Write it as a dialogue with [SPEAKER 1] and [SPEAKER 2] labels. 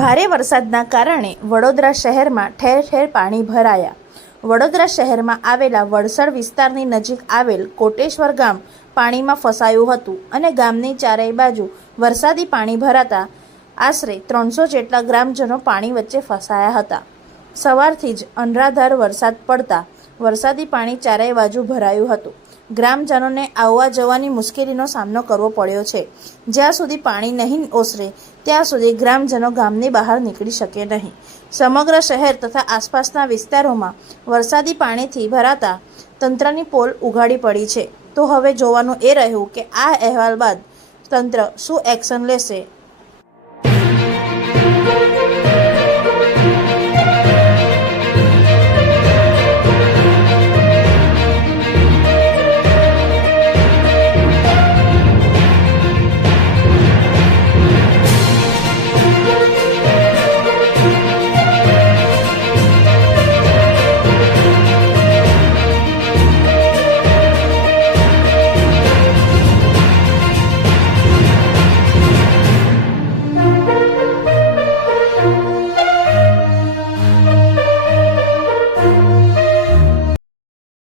[SPEAKER 1] ભારે વરસાદના કારણે વડોદરા શહેરમાં ઠેર ઠેર પાણી ભરાયા. વડોદરા શહેરમાં આવેલા વડસર વિસ્તારની નજીક આવેલ કોટેશ્વર ગામ પાણીમાં ફસાયું હતું અને ગામની ચારેય બાજુ વરસાદી પાણી ભરાતા આશરે ત્રણસો જેટલા ગ્રામજનો પાણી વચ્ચે ફસાયા હતા. સવારથી જ અનરાધાર વરસાદ પડતા વરસાદી પાણી ચારેય બાજુ ભરાયું હતું. ગ્રામજનોને આવવા જવાની મુશ્કેલીનો સામનો કરવો પડ્યો છે. જ્યાં સુધી પાણી નહીં ઓસરે, ત્યાં સુધી ગ્રામજનો ગામની બહાર નીકળી શકે નહીં. સમગ્ર શહેર તથા આસપાસના વિસ્તારોમાં વરસાદી પાણીથી ભરાતા તંત્રની પોલ ઉઘાડી પડી છે. તો હવે જોવાનું એ રહ્યું કે આ અહેવાલ બાદ તંત્ર શું એક્શન લેશે